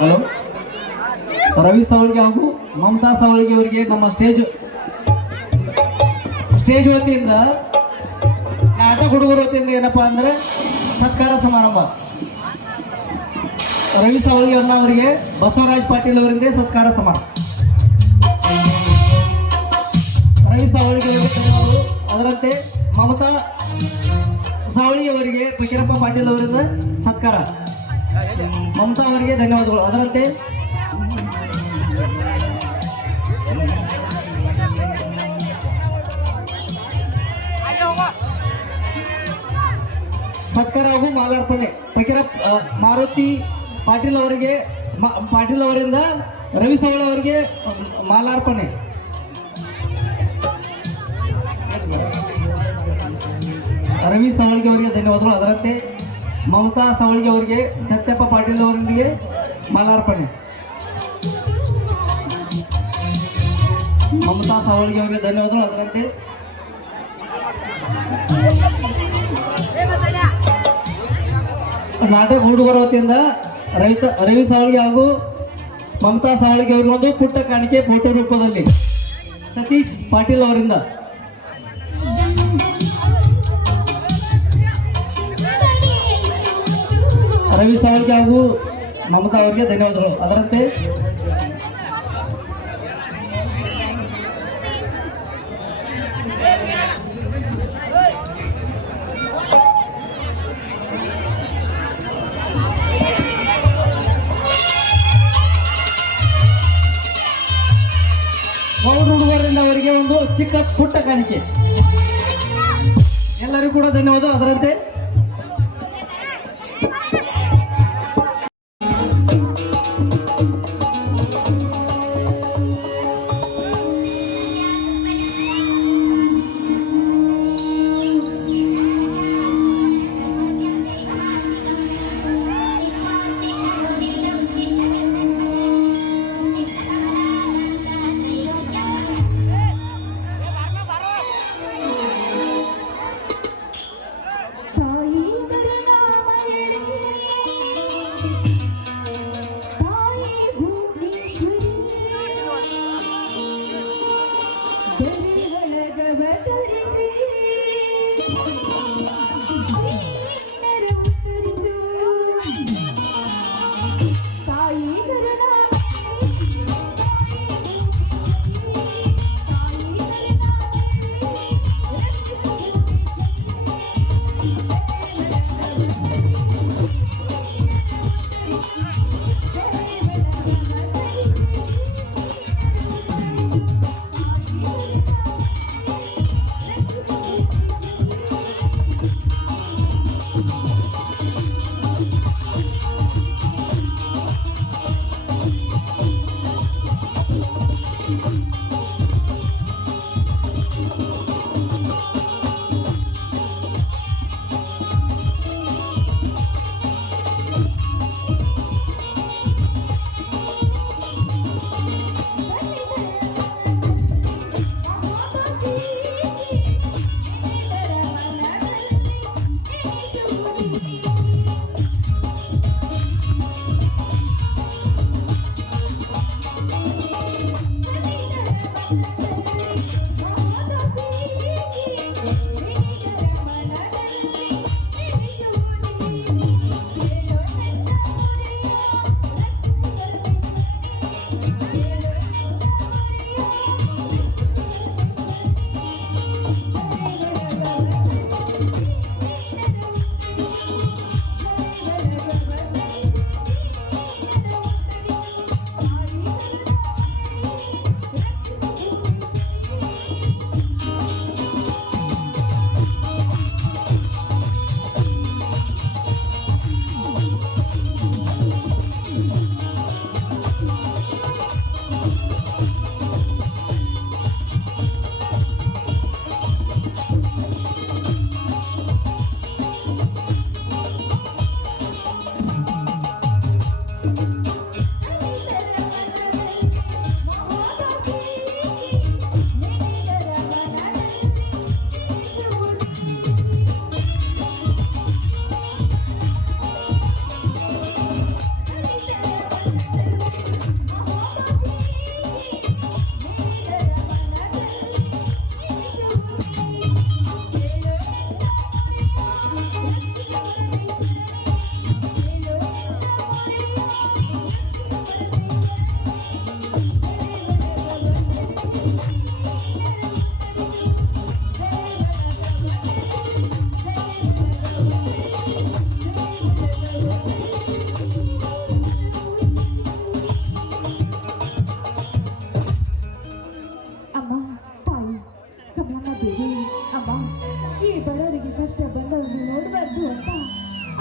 Hello, Ravi Savalige ಹಾಗೂ ಮಮತಾ ಸಾವಳಿಗೆ ಅವರಿಗೆ ನಮ್ಮ ಸ್ಟೇಜ್ ವತಿಯಿಂದ ನಾಟಕ ಹುಡುಗರ ವತಿಯಿಂದ ಏನಪ್ಪಾ ಅಂದ್ರೆ ಸತ್ಕಾರ ಸಮಾರಂಭ. ರವಿ ಸಾವಳಿಗೆ ಅವರಿಗೆ ಬಸವರಾಜ್ ಪಾಟೀಲ್ ಅವರಿಂದ ಸತ್ಕಾರ ಸಮಾರಂಭ. ಅದರಂತೆ ಮಮತಾ ಸಾವಳಿ ಅವರಿಗೆ ಫಕೀರಪ್ಪ ಪಾಟೀಲ್ ಅವರಿಂದ ಸತ್ಕಾರ. ಮಮತಾ ಅವರಿಗೆ ಧನ್ಯವಾದಗಳು. ಅದರಂತೆ ಸತ್ಕಾರ ಹಾಗೂ ಮಾಲಾರ್ಪಣೆ ಮಾರುತಿ ಪಾಟೀಲ್ ಅವರಿಗೆ ಪಾಟೀಲ್ ಅವರಿಂದ ರವಿ ಸವಳ ಅವರಿಗೆ ಮಾಲಾರ್ಪಣೆ. ರವಿ ಸವಳಿಗೆ ಅವರಿಗೆ ಧನ್ಯವಾದಗಳು. ಅದರಂತೆ ಮಮತಾ ಸವಳಿಗೆ ಅವರಿಗೆ ಸತ್ಯಪ್ಪ ಪಾಟೀಲ್ ಅವರೊಂದಿಗೆ ಮಾಲಾರ್ಪಣೆ. ಮಮತಾ ಸವಳಿಗೆ ಅವರಿಗೆ ಧನ್ಯವಾದಗಳು. ಅದರಂತೆ ನಾಟಕ ಹುಡುಗರ ವತಿಯಿಂದ ರವಿ ಸಾವಳಿಗೆ ಹಾಗೂ ಮಮತಾ ಸಾವಳಿಗೆ ಅವರಿಗೆ ಒಂದು ಪುಟ್ಟ ಕಾಣಿಕೆ ಫೋಟೋ ರೂಪದಲ್ಲಿ ಸತೀಶ್ ಪಾಟೀಲ್ ಅವರಿಂದ. ರವಿ ಸಾವಳಿಗೆ ಹಾಗೂ ಮಮತಾ ಅವರಿಗೆ ಧನ್ಯವಾದಗಳು. ಅದರಂತೆ ಹುಡುಗರಿಂದ ಅವರಿಗೆ ಒಂದು ಚಿಕ್ಕ ಪುಟ್ಟ ಕಾಣಿಕೆ. ಎಲ್ಲರಿಗೂ ಕೂಡ ಧನ್ಯವಾದ. ಅದರಂತೆ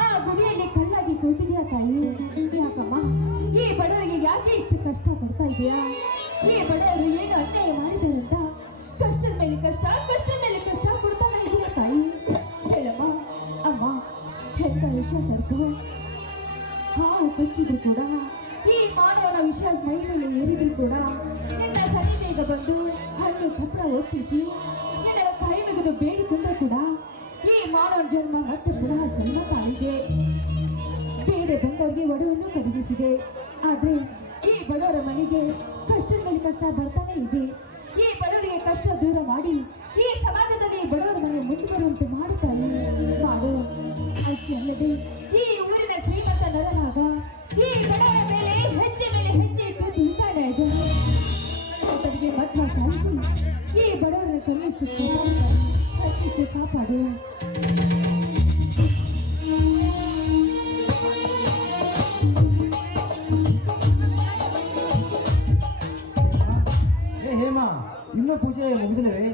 ಆ ಗುಡಿಯಲ್ಲಿ ಕಳ್ಳಾಗಿ ಕೂತಿದ್ಯಾ ತಾಯಿ? ಯಾಕಮ್ಮ ಈ ಬಡವರಿಗೆ ಯಾಕೆ ಇಷ್ಟು ಕಷ್ಟ ಕೊಡ್ತಾ ಇದೆಯಾ? ಈ ಬಡವರು ಏನು ಅನ್ಯಾಯ ಮಾಡಿದಾರಂತ ಕಷ್ಟದ ಮೇಲೆ ಕಷ್ಟ, ಕಷ್ಟದ ಮೇಲೆ ಕಷ್ಟ ಕೊಡ್ತಾನೆ ಇದೆಯಾ ತಾಯಿ? ಹೇಳಮ್ಮ. ಅಮ್ಮ, ಎಂತ ವಿಷಯ ಸರ್ಕು ಹಾವು ಕಚ್ಚಿದ್ರು ಕೂಡ, ಈ ಮಾನವನ ವಿಷಯ ಮೈ ಮೇಲೆ ಏರಿದ್ರು ಕೂಡ ನಿನ್ನ ಸನ್ನಿಧಿಗೆ ಬಂದು ಹಣ್ಣು ಪತ್ರ ಒಪ್ಪಿಸಿ ನಿನ್ನ ಕೈ ಮುಗಿದು ಬೇಡಿಕೊಂಡ್ರು ಕೂಡ ಈ ಮಾನವ ಜನ್ಮ ಮತ್ತೆ ಪುನಃ ಜನ್ಮ ತಾಳಿದೆ. ಬೇಡ ಬಂದವರಿಗೆ ಒಡವನ್ನು ಕಡಿಗಿಸಿದೆ. ಆದ್ರೆ ಈ ಬಡವರ ಮನೆಗೆ ಕಷ್ಟದ ಮೇಲೆ ಕಷ್ಟ ಬರ್ತಾನೆ ಇದೆ. ಈ ಬಡವರಿಗೆ ಕಷ್ಟ ದೂರ ಮಾಡಿ ಈ ಸಮಾಜದಲ್ಲಿ ಬಡವರ ಮನೆ ಮುಂದೆ ಬರುವಂತೆ ಮಾಡುತ್ತಾರೆ ಮಾಡು. ಅಷ್ಟೇ ಅಲ್ಲದೆ ಈ ಊರಿನ ಶ್ರೀಮಂತ ನರನಾಗ ಈ ಬಡವರ ಮೇಲೆ ಹೆಜ್ಜೆ ಇಟ್ಟು ತುಳಿತಾನೆ ಇದೆ. ಆತನಿಗೆ ಮಧ್ವ ಸಾಧಿಸಿ ಈ ಬಡವರನ್ನು ಕರುಣಿಸಿ ಕಾಪಾಡು. ಹೇಮಾ, ಇನ್ನೂ ಪೂಜೆ ಮುಗಿದಿಲ್ಲವೇ?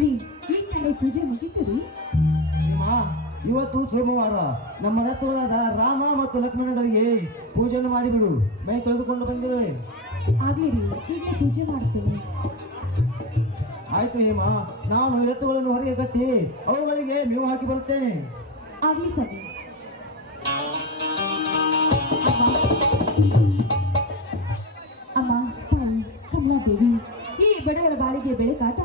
ರೀ, ಈ ಕಡೆ ಪೂಜೆ ಮುಗೀತು ರೀ. ಹೇಮಾ, ಇವತ್ತು ಸೋಮವಾರ ನಮ್ಮ ರಥಗಳಾದ ರಾಮ ಮತ್ತು ಲಕ್ಷ್ಮಣಗಳಿಗೆ ಪೂಜೆಯನ್ನು ಮಾಡಿಬಿಡು. ಮೈ ತೊಳೆದುಕೊಂಡು ಬಂದಿರುವೆ. ಆಗ್ಲಿ ರೀ, ಈಗಲೇ ಪೂಜೆ ಮಾಡ್ತೇನೆ. ಆಯ್ತು ಹೇಮಾ, ನಾನು ಎತ್ತುಗಳನ್ನು ಹೊರಗೆ ಕಟ್ಟಿ ಅವುಗಳಿಗೆ ಮೇವು ಹಾಕಿ ಬರುತ್ತೇನೆ. ಆಗ್ಲಿ ಸ್ವಾಮಿ. ಅಮ್ಮ, ತಾಯಿ ಕಮಲಾದೇವಿ, ಈ ಬಡವರ ಬಾಳಿಗೆ ಬೆಳಕಾದ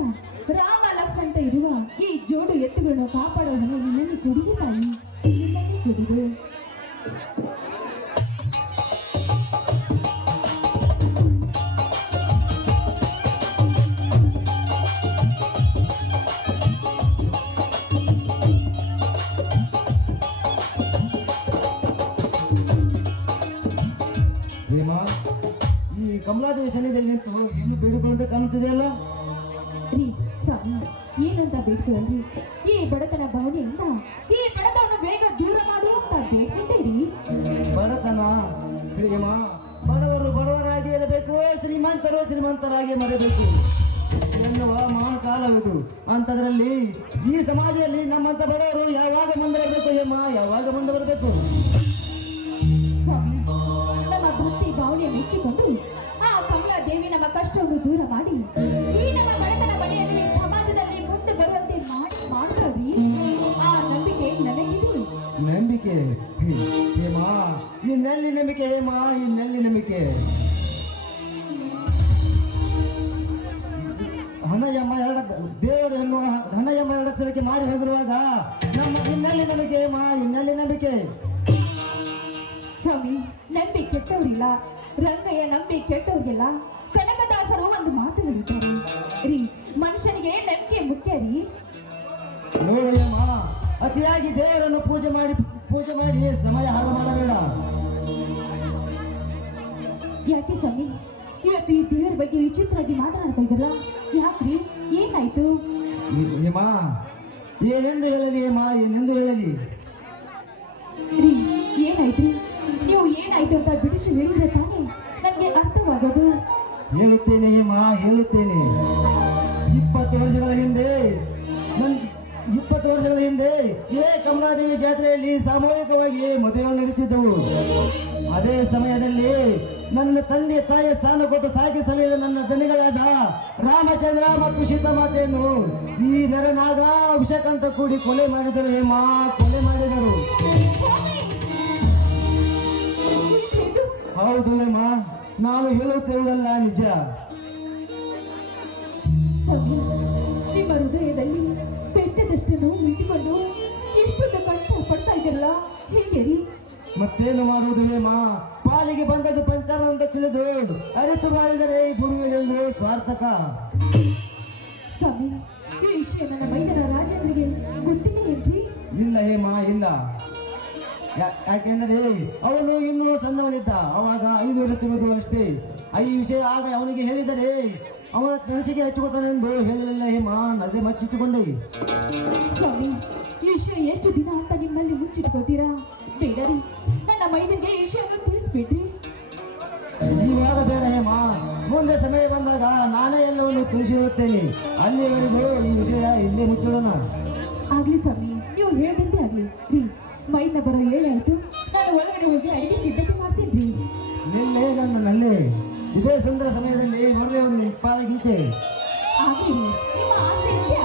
ರಾಮ ಲಕ್ಷ್ಮಣ ಅಂತ ಇರುವ ಈ ಜೋಡು ಎತ್ತುಗಳನ್ನು ಕಾಪಾಡುವ ಹೊಣೆ ನಿನ್ನಲ್ಲಿ ಕೂಡಿದೆ ತಾಯಿ, ನಿನ್ನಲ್ಲಿ ಕೂಡಿದೆ. ಹೇಮಾ, ಈ ಕಮಲಾದೇವಿ ಸನ್ನಿಧಿಯಲ್ಲಿ ನಿಂತು ಏನು ಬೇಡಿಕೊಳ್ಳುವಂತೆ ಕಾಣುತ್ತಿದೆಯಲ್ಲ? ರೀ ಸ್ವಾಮಿ, ಏನಂತ ಬೇಡ್ಕೊಳ್ಳಿ? ಈ ಬಡತನ ಭಾವನೆಯಿಂದ ಈ ಬಡತನ ಬೇಗ ದೂರ ಮಾಡು ಅಂತ ಬೇಡ್ಕೊಂಡೆ ರೀ. ಬಡತನ ಪ್ರೇಮ, ಬಡವರು ಬಡವರಾಗಿ ಇರಬೇಕು, ಶ್ರೀಮಂತರು ಶ್ರೀಮಂತರಾಗಿ ಮರಬೇಕು ಎನ್ನುವ ಮಹಾನ್ ಕಾಲವಿದು. ಅಂಥದ್ರಲ್ಲಿ ಈ ಸಮಾಜದಲ್ಲಿ ನಮ್ಮಂತ ಬಡವರು ಯಾವಾಗ ಮುಂದೆ ಬರಬೇಕು ಹೇಮ, ಯಾವಾಗ ಮುಂದೆ ಬರಬೇಕು? ಸ್ವಾಮಿ, ನಮ್ಮ ಭಕ್ತಿ ಭಾವನೆ ಮೆಚ್ಚಿಕೊಂಡು ಆ ಕಮಲಾದೇವಿ ನಮ್ಮ ಕಷ್ಟವನ್ನು ದೂರ ಮಾಡಿ ಈ ನಮ್ಮ ಬಡತನ ಮನೆಯಲ್ಲಿ ಸಮಾಜದಲ್ಲಿ ಮುಂದೆ ಬರುವಂತೆ ಮಾಡ್ತೀವಿ. ಆ ನಂಬಿಕೆ ನನಗಿದೆ. ನಂಬಿಕೆ ಹೇಮ, ಇನ್ನೆಲ್ಲಿ ನಂಬಿಕೆ ಹೇಮ, ಇನ್ನೆಲ್ಲಿ ನಂಬಿಕೆ? ಹಣಯಮ್ಮ ದೇವರು ಎನ್ನುವ ಹಣಯಮ್ಮ ಎರಡಕ್ಷರಕ್ಕೆ ಮಾರಿ ಹೋಗಿರುವಾಗ ನಮ್ಮ ಇನ್ನೆಲ್ಲಿ ನಂಬಿಕೆ ಹೇಮ, ಇನ್ನೆಲ್ಲಿ ನಂಬಿಕೆ? ಸ್ವಾಮಿ, ನಂಬಿ ಕೆಟ್ಟವರಿಲ್ಲ, ರಂಗಯ್ಯ ನಂಬಿ ಕೆಟ್ಟವ್ರಿಗೆಲ್ಲ. ಕನಕದಾಸರು ಒಂದು ಮಾತು ಹೇಳಿದ್ದಾರೆ ರೀ, ಮನುಷ್ಯನಿಗೆ ನಂಬಿಕೆ ಮುಖ್ಯ ರೀ. ನೋಡಯ್ಯಮ್ಮ, ಅತಿಯಾಗಿ ದೇವರನ್ನು ಪೂಜೆ ಮಾಡಿ ಸಮಯ ಹಾಳು ಮಾಡಬೇಡ. ಯಾಕೆ ಸ್ವಾಮಿ ಇವತ್ತು ಈ ದೇವರ ಬಗ್ಗೆ ವಿಚಿತ್ರವಾಗಿ ಮಾತನಾಡ್ತಾ ಇದ್ದಲ್ಲ? ಯಾಕ್ರಿ, ಏನಾಯ್ತು? ಹೇಮ, ಏನೆಂದು ಹೇಳಲಿ ಹೇಮ, ಏನೆಂದು ಹೇಳಲಿ? ರೀ, ಏನಾಯ್ತ್ರಿ? ನೀವು ಏನಾಯ್ತು ಅಂತ ಬಿಡಿಸಿ ಹೇಳಿದ್ರೆ ತಾನೇ ನನಗೆ ಅರ್ಥವಾಗೋದು. ಹೇಳುತ್ತೇನೆ ಹೇಮ, ಹೇಳುತ್ತೇನೆ. 20 ವರ್ಷಗಳ ಹಿಂದೆ ಇದೇ ಕಮಲಾದೇವಿ ಜಾತ್ರೆಯಲ್ಲಿ ಸಾಮೂಹಿಕವಾಗಿ ಮದುವೆಗಳು ನಡೀತಿದ್ದವು. ಅದೇ ಸಮಯದಲ್ಲಿ ನನ್ನ ತಂದೆ ತಾಯಿಯ ಸ್ಥಾನ ಕೊಟ್ಟು ಸಾಕಿ ಸಲಹಿದ ನನ್ನ ದನಿಗಳಾದ ರಾಮಚಂದ್ರ ಮತ್ತು ಸೀತಾಮಾತೆಯನ್ನು ಈ ನರನಾಗ ವಿಷಕಂಠ ಕೂಡಿ ಕೊಲೆ ಮಾಡಿದರು ಹೇಮ, ಕೊಲೆ ಮಾಡಿದರು. ಹೌದು ಹೇಮ, ನಾನು ಹೇಳುತ್ತಿರುವುದಲ್ಲ ನಿಜ. ಸ್ವಾಮಿ, ನಿಮ್ಮ ಹೃದಯದಲ್ಲಿ ಬೆಟ್ಟದಷ್ಟು ನೋವು ಇಟ್ಟುಕೊಂಡು ಎಷ್ಟೊಂದು ಕಷ್ಟ ಪಡ್ತಾ ಇದ್ದಿರಲ್ಲ, ಹೇಗೆ ರೀ? ಮತ್ತೇನು ಮಾಡುವುದು ಹೇಮ? ಪಾಲಿಗೆ ಬಂದದ್ದು ಪಂಚಾರ ಅಂತ ತಿಳಿದು ಅರಿತು ಮಾಡಿದರೆ ಈ ಭೂಮಿಯೊಂದು ಸ್ವಾರ್ಥಕ. ಸ್ವಾಮಿ, ಈ ವಿಷಯ ನನ್ನ ಮೈದನ ರಾಜನಿಗೆ ಗೊತ್ತಿಲ್ಲ ಏನ್ರಿ? ಇಲ್ಲ ಹೇಮ, ಇಲ್ಲ. ಯಾಕೆಂದರೆ ಅವನು ಇನ್ನೂ ಸಣ್ಣವನಿದ್ದ. ಅವಾಗ 5 ವರ್ಷ ತುಂಬಿದು ಅಷ್ಟೇ. ಈ ವಿಷಯ ಆಗ ಅವನಿಗೆ ಹೇಳಿದರೆ ಅವನ ಮನಸ್ಸಿಗೆ ಹಚ್ಚಿಕೊತಾನೆಂದು ಹೇಳಲಿಲ್ಲ ಹೇಮ, ಅದೇ ಮಚ್ಚಿಟ್ಟುಕೊಂಡೆ. ಸ್ವಾಮಿ, ಈ ವಿಷಯ ಎಷ್ಟು ದಿನ ಅಂತ ನಿಮ್ಮಲ್ಲಿ ಮುಚ್ಚಿಟ್ಕೋತೀರಾ? ಬೇಡರಿ, ನನ್ನ ಮೈದನಿಗೆ ಈ ವಿಷಯವನ್ನು ತಿಳಿಸ್ಬಿಡ್ರಿ. ಇವಾಗ ಬೇಡ ಹೇಮ, ಮುಂದೆ ಸಮಯ ಬಂದಾಗ ನಾನೇ ಎಲ್ಲವನ್ನು ತಿಳಿಸಿರುತ್ತೇನೆ. ಅಲ್ಲಿವರೆಗೂ ಈ ವಿಷಯ ಇಲ್ಲೇ ಮುಚ್ಚಿಡೋಣ. ಆಗ್ಲಿ ಸ್ವಾಮಿ, ನೀವು ಹೇಳ್ದಂತೆ ಆಗ್ಲಿ ರೀ. ಮೈನ ಬರೋ ಹೇಳಿ ಆಯ್ತು. ನಾನು ಒಳಗಡೆ ಹೋಗಿ ಅಡಿಗೆ ಸಿದ್ಧತೆ ಮಾಡ್ತೀನಿ. ನಿನ್ನೆ ನನ್ನಲ್ಲಿ ಇದೇ ಸುಂದರ ಸಮಯದಲ್ಲಿ ಒಳ್ಳೆಯ ಒಂದು ಪಾದಗೀತೆ ಆಗಲಿ, ನಿಮ್ಮ ಆಸೆ ಇದೆಯಾ?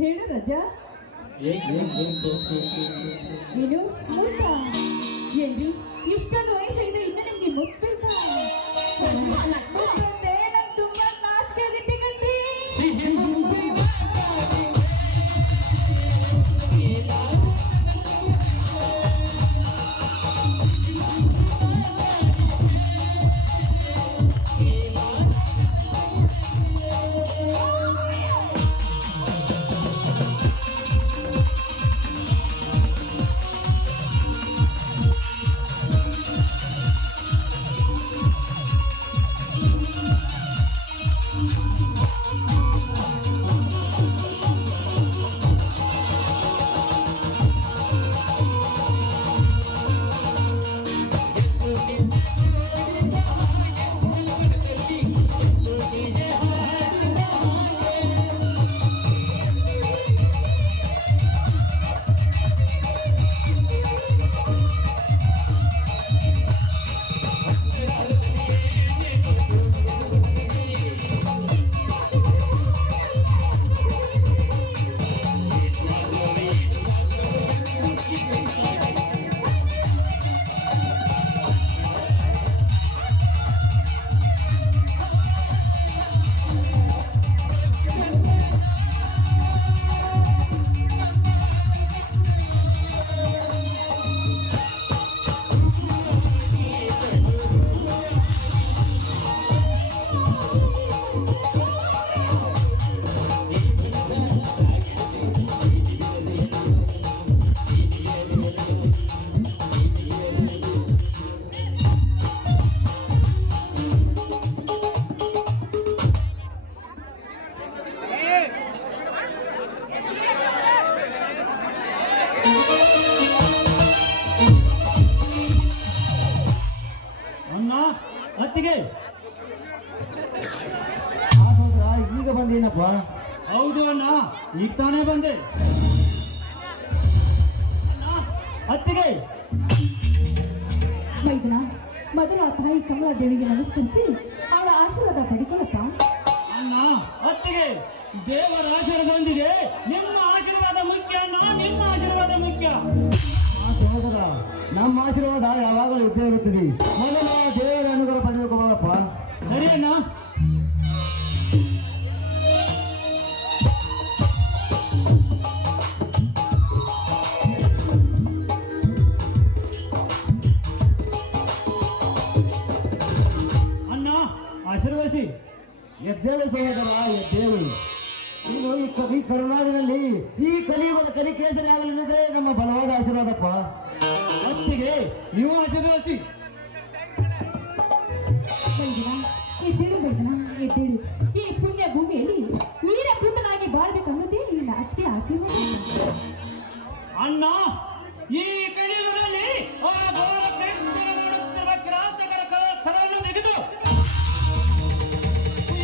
ಹೇಳು ರಜಾ. ಏನು ಮುತ್ತ? ಏನ್ರಿ ಇಷ್ಟೊಂದು ವಯಸ್ಸಾಗಿದೆ, ಇನ್ನು ನಿಮ್ಗೆ ಮುಟ್ಬೇಕಾ? ನಂಗೆ ತುಂಬಾ ನಾಚಿಕೆ ಆಗುತ್ತೆ ಕಣ್ರಿ. ಅತ್ತಿಗೆ ಆ ಸಹೋದರ ಈಗ ಬಂದೇನಪ್ಪ? ಹೌದು ಅಣ್ಣ, ಈಗ ತಾನೇ ಬಂದೆ. ಅಣ್ಣ, ಅತ್ತಿಗೆ ಮೈದನ, ಮೊದಲು ಆ ತಾಯಿ ಕಮಲಾದೇವಿಗೆ ನಮಸ್ಕರಿಸಿ ಅವಳ ಆಶೀರ್ವಾದ ಪಡಿಕೊಳ್ಳಪ್ಪ. ಅಣ್ಣ, ಅತ್ತಿಗೆ ದೇವರ ಆಶೀರ್ವಾದದೊಂದಿಗೆ ನಿಮ್ಮ ಆಶೀರ್ವಾದ ಮುಖ್ಯ ಅಣ್ಣ, ನಿಮ್ಮ ಆಶೀರ್ವಾದ ಮುಖ್ಯ. ಆ ಸಹೋದರ, ನಮ್ಮ ಆಶೀರ್ವಾದ ಯಾವಾಗಲೂ ಇದ್ದೇ ಇರುತ್ತದೆ. ಮೊದಲು ಆ ದೇವರ ಅನುಗ್ರಹ ಪಡೆದುಕೋಬಾರಪ್ಪ. ಸರಿ ಅಣ್ಣ. ಅಣ್ಣ, ಆಶೀರ್ವದಿಸಿ. ಎದ್ದೇಳು ಸಹೋದರ, ಎದ್ದೇಳು. ನೀನು ಈ ಕರುನಾಡಿನಲ್ಲಿ ಈ ಕಲಿಯುಗದ ಕಲಿಕೇಸರಿ ಆಗಲಿಲ್ಲದೆ ನಮ್ಮ ಬಲವಾದ ಆಶೀರ್ವಾದಪ್ಪ. ಅತ್ತಿಗೆ ನೀವು ಆಶೀರ್ವದಿಸಿ. ಮೈದನ, ಎದ್ದೇಳು ಮೈದನ, ಎದ್ದೇಳು. ಈ ಪುಣ್ಯ ಭೂಮಿಯಲ್ಲಿ ವೀರ ಪುತ್ರನಾಗಿ ಬಾಳ್ಬೇಕನ್ನೋದೇ ನಿನ್ನ ಅತ್ತಿಗೆ ಆಶೀರ್ವಾದ. ಅಣ್ಣ, ಈ ಕಲಿಯುಗದಲ್ಲಿ ಆ ಘೋರ ಕೃತ್ಯ ಮಾಡುತ್ತಿರುವ ಕಿರಾತಕರ ಕರವನ್ನು ತೆಗೆದು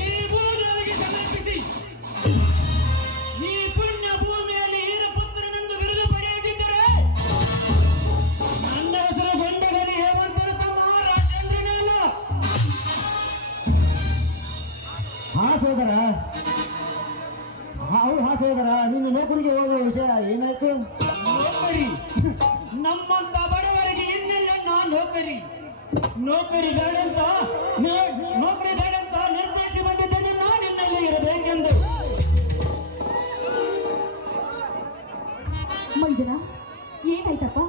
ಈ ಭೂದೇವಿಗೆ ಸಮರ್ಪಿಸಿ ಈ ಪುಣ್ಯ ಭೂಮಿಯಲ್ಲಿ ವೀರಪುತ್ರನೆಂದು ಬಿರುದು ಪಡೆಯದಿದ್ದರೆ ನನ್ನ ಹೆಸರು ಗೊಂಡಗಲಿ ಹೇಮಂತರ ತಮ್ಮ ರಾಜೇಂದ್ರನಲ್ಲ. ಹಾ ಸಹೋದರ, ಹಾ ಸಹೋದರ, ನೀನು ನೌಕರಿಗೆ ಹೋದ ವಿಷಯ ಏನಾಯ್ತು? ನೌಕರಿ ನಮ್ಮಂತ ಬಡವರಿಗೆ ಇನ್ನೆಲ್ಲ ನೌಕರಿ ನೌಕರಿ ಬೇಡಂತ ನೌಕರಿ ಬೇಡಂತ ನಿರ್ದೇಶಿ ಬಂದಿದ್ದೇನೆ. ನಾನು ನಿನ್ನಲ್ಲಿ ಇರಬೇಕೆಂದು. ಮೈದನ, ಏನಾಯ್ತಪ್ಪ?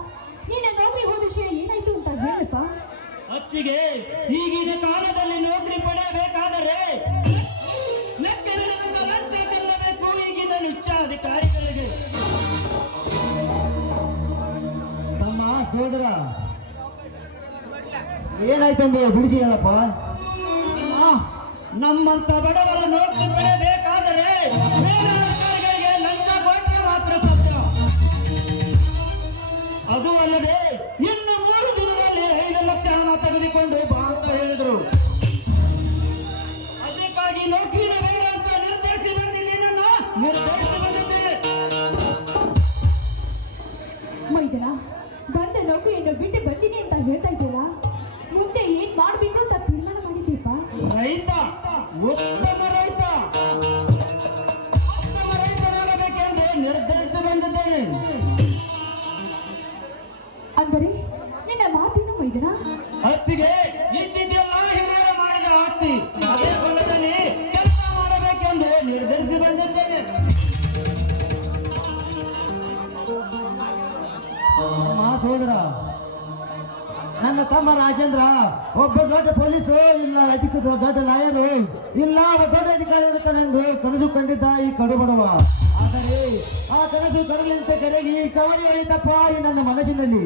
ನಿನ್ನ ನೌಕರಿ ಹೋದ ವಿಷಯ ಏನಾಯ್ತು ಅಂತ ಹೇಳಪ್ಪ. ಅತ್ತಿಗೆ, ಈಗಿನ ಕಾಲದಲ್ಲಿ ನೌಕರಿ ಪಡೆಯಬೇಕಾದರೆ ಲೆಕ್ಕವಿಲ್ಲದಂತ ಲಂಚ ಚೆಲ್ಲಬೇಕು ಈಗಿನ ಉಚ್ಚಾಧಿಕಾರಿಗಳಿಗೆ. ತಮ್ಮ ಸಹೋದರ, ಏನಾಯ್ತಂದು ಬಿಡಿಸಿ ಹೇಳಪ್ಪ. ಆ, ನಮ್ಮಂತ ಬಡವರ ನೌಕರಿ ಪಡೆಯಬೇಕಾದರೆ ಮೇಲಾಧಿಕಾರಿಗಳಿಗೆ ಲಂಚ ಕೊಟ್ಟರೆ ಮಾತ್ರ ಸಾಧ್ಯ. ಅದು ಅಲ್ಲದೆ ಇನ್ನು 3 ದಿನದಲ್ಲಿ 5 ಲಕ್ಷ ಹಣ ತೆಗೆದುಕೊಂಡು ಬಾ ಅಂತ ಹೇಳಿದರು. ಅದಕ್ಕಾಗಿ ನೌಕರಿನ ಬೇಡ ಅಂತ ನಿರ್ಧರಿಸಿ ಬಂದಿದ್ದೇನೆ. ನಿರ್ಧರಿಸಿ ಬಂದಿದ್ದೇನೆ. ಮೈದನ, ಬಂದ ನೌಕರಿಯನ್ನು ಬಿಟ್ಟು ಬಂದಿನಿ ಅಂತ ಹೇಳ್ತಾ ಇದ್ದೀರಾ? ಮುಂದೆ ಏನ್ ಮಾಡ್ಬೇಕು ಅಂತ ತೀರ್ಮಾನ ಮಾಡಿದ್ದೀಪ? ರೈತ, ಉತ್ತಮ ರೈತ, ಉತ್ತಮ ರೈತನಾಗಬೇಕೆಂದು ನಿರ್ಧರಿಸಿ ಬಂದಿದ್ದೇನೆ. ಅಂದರೆ ನಿನ್ನ ಮಾತೇನು ಮೈದನ? ಅತ್ತಿಗೆ, ಇದ್ದಿದ್ದೆಲ್ಲ ಹಿರಿಯರು ಮಾಡಿದ ಆಸ್ತಿ, ಅದೇ ಹೊಲದಲ್ಲಿ ಕೆಲಸ ಮಾಡಬೇಕೆಂದು ನಿರ್ಧರಿಸಿ ಬಂದಿದ್ದೇನೆ. ತಮ್ಮ ಸಹೋದರ, ನನ್ನ ತಮ್ಮ ರಾಜೇಂದ್ರ ಒಬ್ಬ ದೊಡ್ಡ ಪೊಲೀಸು, ಇಲ್ಲ ಅದಕ್ಕೆ ದೊಡ್ಡ ಲಾಯರು, ಇಲ್ಲ ಒಬ್ಬ ದೊಡ್ಡ ಅಧಿಕಾರಿ ಇರುತ್ತಾನೆಂದು ಕನಸು ಕಂಡಿದ್ದ ಈ ಕಡು ಬಡವ. ಆದರೆ ಆ ಕನಸು ಕಡಲಿನಂತ ಕಡೆಗೆ ಈ ಕವರಿ ಹೊಳಿತಪ್ಪ ಈ ನನ್ನ ಮನಸ್ಸಿನಲ್ಲಿ.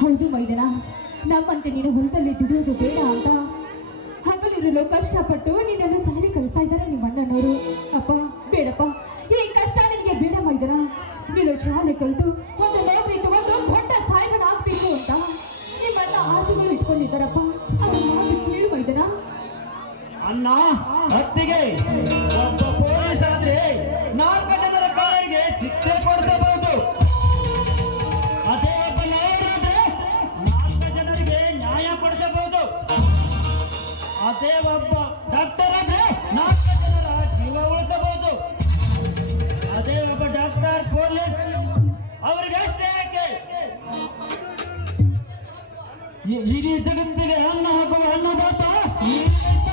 ಹೌದು ಮೈದನ, ನಮ್ಮಂತೆ ನೀನು ಹೊಲದಲ್ಲಿ ದುಡಿಯೋದು ಬೇಡ ಅಂತ ಹಗಲಿರಲು ಕಷ್ಟಪಟ್ಟು ನಿನ್ನನ್ನು ಸಾಲಿ ಕಲಿಸ್ತಾ ಇದ್ದಾರೆ ನಿಮ್ಮ ಅಣ್ಣನವರು. ಅಪ್ಪ ಬೇಡಪ್ಪ, ಈ ಕಷ್ಟ ನಿನಗೆ ಬೇಡ ಮೈದನ. ನೀನು ಶಾಲೆ ಕಲಿತು ಒಂದು ನೌಕರಿ ತಗೊಂಡು ದೊಡ್ಡ ಸಾಹೇಬನ ಆಗ್ಬೇಕು ಅಂತ ನಿಮ್ಮಣ್ಣ ಆಸೆಗಳು ಇಟ್ಕೊಂಡಿದ್ದಾರಪ್ಪ. ಅದು ಮಾತು ಕೇಳು ಮೈದನ. ಅಣ್ಣ, ಅತ್ತಿಗೆ, ಒಬ್ಬ ಪೊಲೀಸ್ ಆದ್ರೆ 4 ಜನರ ಕಾಲರಿಗೆ ಶಿಕ್ಷೆ ಕೊಡಿಸಬಹುದು. ಅದೇ ಒಬ್ಬ ನ್ಯಾಯರಾದ್ರೆ 4 ಜನರಿಗೆ ನ್ಯಾಯ ಕೊಡಿಸಬಹುದು. ಅದೇ ಒಬ್ಬ ಡಾಕ್ಟರ್ ಆದ್ರೆ 4 ಜನರ ಜೀವ ಉಳಿಸಬಹುದು. ಅದೇ ಒಬ್ಬ ಡಾಕ್ಟರ್ ಪೊಲೀಸ್ ಅವರಿಗೆ ಅಷ್ಟೇ ಯಾಕೆ? ಇಡೀ ಜಗತ್ತಿಗೆ ಅನ್ನ ಹಾಕುವ ಅನ್ನದಾತ ಈ ರೈತ.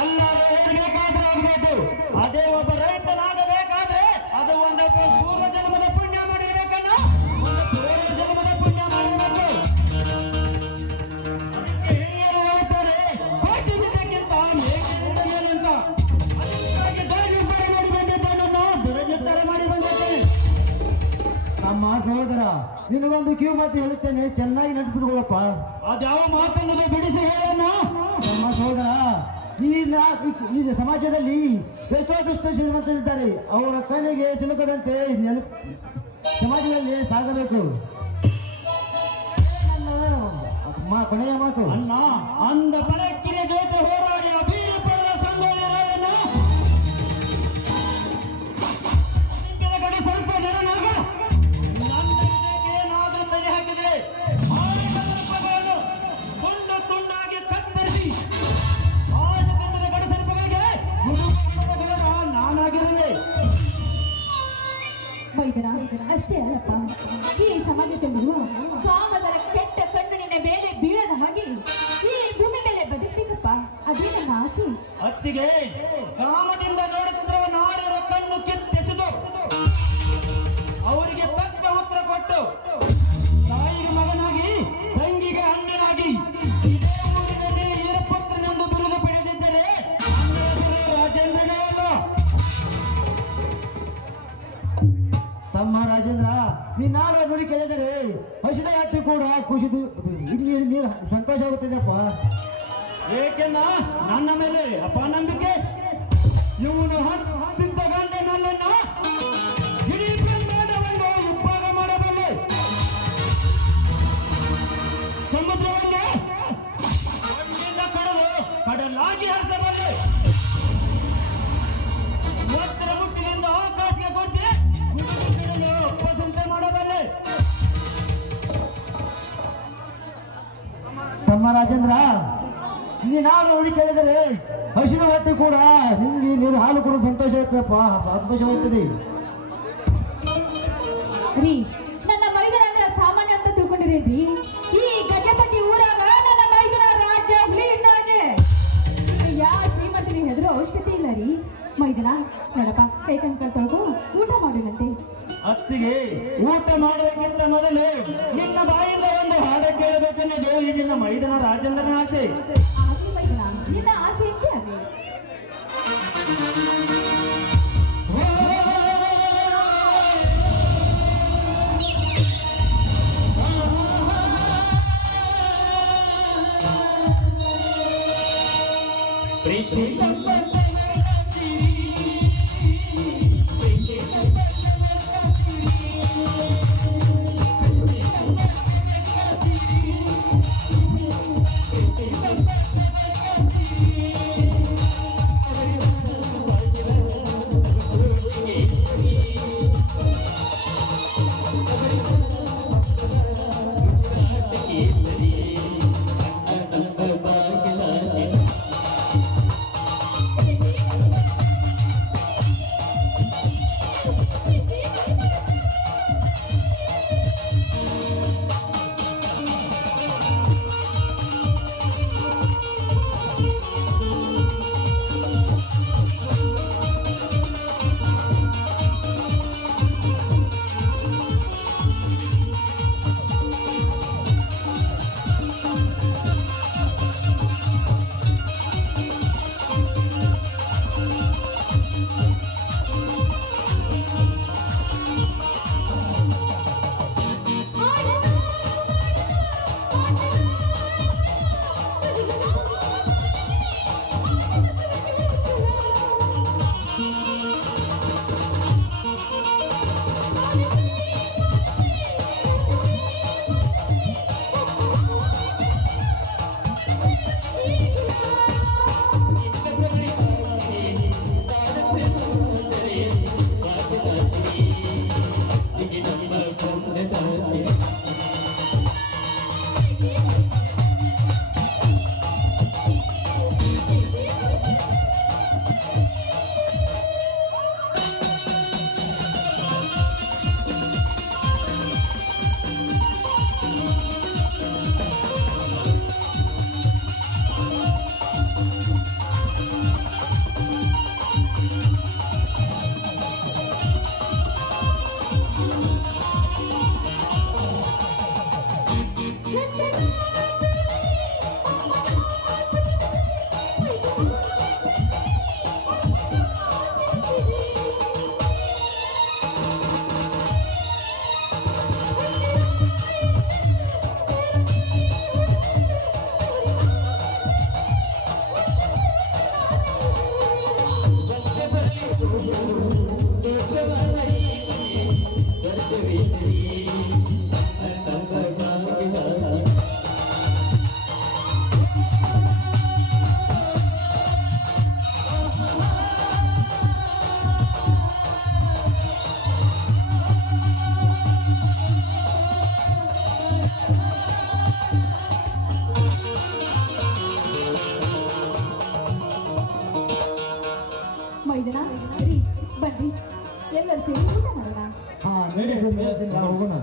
ಎಲ್ಲರೂ ಏರ್ಬೇಕಾದ್ರೆ ಆಗಬೇಕು. ಅದೇ ಒಬ್ಬ ರೈತನಾಗಬೇಕಾದ್ರೆ ಅದು ಒಂದು ಪೂರ್ವ ಜನ್ಮದ ಪುಣ್ಯ ಮಾಡಿರ್ಬೇಕನ್ನ, ಒಂದು ಪೂರ್ವ ಜನ್ಮದ ಪುಣ್ಯ ಮಾಡಿರ್ಬೇಕು. ಅದಕ್ಕೆ ಹಿರಿಯರು ಹೇಳ್ತಾರೆ, ಕೋಟಿ ವಿದ್ಯೆಗಿಂತ ಮೇಲಿನಿಂದ ಮೇಲಿಂದ. ಅದಕ್ಕಾಗಿ ದುರನಿರ್ಧಾರ ಮಾಡಿ ಬಂದಿದ್ದೇನೆ ನಾನು, ದುರನಿರ್ಧಾರ ಮಾಡಿ ಬಂದಿದ್ದೇನೆ. ನಮ್ಮ ಸಹೋದರ, ನಿನಗೊಂದು ಕಿವಿ ಮಾತು ಹೇಳುತ್ತೇನೆ, ಚೆನ್ನಾಗಿ ನೆನಪಿಟ್ಕೊಳ್ಳಪ್ಪ. ಅದ್ಯಾವ ಮಾತನ್ನೋದು ಬಿಡಿಸಿ ಹೇಳೋಣ. ನಮ್ಮ ಸಹೋದರ, ಈ ಸಮಾಜದಲ್ಲಿ ಎಷ್ಟೋ ದುಷ್ಟ ಶ್ರೀಮಂತರಿದ್ದಾರೆ. ಅವರ ಕಣ್ಣಿಗೆ ಸಿಲುಕದಂತೆ ಸಮಾಜದಲ್ಲಿ ಸಾಗಬೇಕು. ಕೊನೆಯ ಮಾತು. ಅಣ್ಣ ಅಂದ ಪರಕ್ಕಿನ ಜೊತೆ ಹೋರಾಡಿ ಅಭೀರು ಪಡೆದ ಸಂಗೊಳ್ಳಿ ರಾಯಣ್ಣ ಕಡೆ ಸ್ವಲ್ಪ ನೆರನಾಗ ನನ್ನ ವಿಷಯಕ್ಕೆ ಏನಾದರೂ ತಲೆ ಹಾಕಿದ್ರೆ ರೂಪಗಳನ್ನು ತುಂಡು ತುಂಡಾಗಿ ಕತ್ತರಿಸಿ ರಾಜದಂಡದ ಗಡ ಸರ್ಪಗಳಿಗೆ ಗುರುಗಳ ನಾನಾಗಿರುವೆ. ಮೈದನ ಅಷ್ಟೇ ಅಲ್ಲಪ್ಪ, ಈ ಸಮಾಜದಲ್ಲಿರುವ ಕಾಮದರ ಕೆಟ್ಟ ಕಣ್ಣಿನ ಮೇಲೆ ಬೀಳದ ಹಾಗೆ ಈ ಭೂಮಿ ಮೇಲೆ ಬದುಕಬೇಕಪ್ಪ, ಅದೇ ನನ್ನ ಆಸೆ. ಅತ್ತಿಗೆ ಕಾಮದಿಂದ ನೋಡುತ್ತಿರುವ ನಾರ್ಯರ ಕಣ್ಣು ಕಿತ್ತೆಸೆದು ಅವರಿಗೆ ತಕ್ಕ ಉತ್ತರ ಕೊಟ್ಟು ತಾಯಿಗೆ ಮಗನಾಗಿ ತಂಗಿಗೆ ಅಣ್ಣನಾಗಿ ಇದೇ ಊರಿನಲ್ಲಿ ಈರಪುತ್ರನೆಂದು ಬಿರುದು ಪಡೆದಿದ್ದರೆ ರಾಜೇಂದ್ರನೇ ಅಲ್ಲ. ತಮ್ಮ ರಾಜೇಂದ್ರ, ನೀನಾಡು ನುಡಿ ಕೇಳಿದರೆ ಹಸಿದ ಹೊಟ್ಟೆ ಕೂಡ ಖುಷಿದು ಇಲ್ಲಿ ನೀರು ಸಂತೋಷ ಆಗುತ್ತದೆಯಪ್ಪ. ಏಕೆನ್ನ ನನ್ನ ಮೇಲೆ ಅಪನಂಬಿಕೆ. ಇವನು ಹತ್ತಿದ್ದ ಗಂಡ ನನ್ನನ್ನ ಇಡೀ ಬ್ರಹ್ಮಾಂಡವನ್ನು ಇಬ್ಬಾಗ ಮಾಡಬಲ್ಲೆ, ಸಮುದ್ರವನ್ನು ಕಣ್ಣಿಂದ ಕಡಲು ಕಡಲಾಗಿ ಹರಿಸಬಲ್ಲೆ, ವಸ್ತ್ರ ಮುಟ್ಟಿನಿಂದ ಆಕಾಶಕ್ಕೆ ಗೊತ್ತಿ ಗುಡುಗು ಸಿಡಲು ಒಪ್ಪಸಂತೆ ಮಾಡಬಲ್ಲೆ. ತಮ್ಮ ರಾಜೇಂದ್ರ, ನೀನಾಡು ನುಡಿ ಕೇಳಿದರೆ ಹಸಿದ ಹೊಟ್ಟೆ ಕೂಡ ನಿಂಗೆ ನೀರು ಹಾಲು ಕೂಡ ಸಂತೋಷ ಇರ್ತದಪ್ಪ, ಸಂತೋಷವಾಗ್ತದೆ. ರೀ, ನನ್ನ ಮೈದನ ಅಂದ್ರೆ ಸಾಮಾನ್ಯ ಅಂತ ತಿಳ್ಕೊಂಡಿರೇನ್ರಿ? ಈ ಗಜಪತಿ ಊರಾಗ ನನ್ನ ಮೈದನ ರಾಜ್ಯ ಹುಲಿ ಇದ್ದಾಗೆ. ಯಾವ ಶ್ರೀಮಂತನಿಗೆ ಹೆದರೋ ಅವಶ್ಯಕತೆ ಇಲ್ಲ ರೀ. ಮೈದನ ನೋಡಪ್ಪ, ಕೈ ಕಂಕಲ್ ತೊಳ್ಕೊ ಊಟ ಮಾಡೋಣಂತೆ. ಅತ್ತಿಗೆ ಊಟ ಮಾಡೋದಕ್ಕಿಂತ ಮೊದಲು ನಿನ್ನ ಬಾಯಿಂದ ಒಂದು ಹಾಡ ಕೇಳಬೇಕೆನ್ನೋದು ಈ ನಿನ್ನ ಮೈದನ ರಾಜೇಂದ್ರನ ಆಸೆ. ಆಗ್ಲಿ ಮೈದನ, ನಿನ್ನ ಆಸೆ ಎಂತೆ ಆಗ್ಲಿ. ಎಲ್ಲರೂ ಸೇರಿ ಊಟ ಮಾಡೋಣ. ಹಾ ನಡಿ ಹೋಗೋಣ.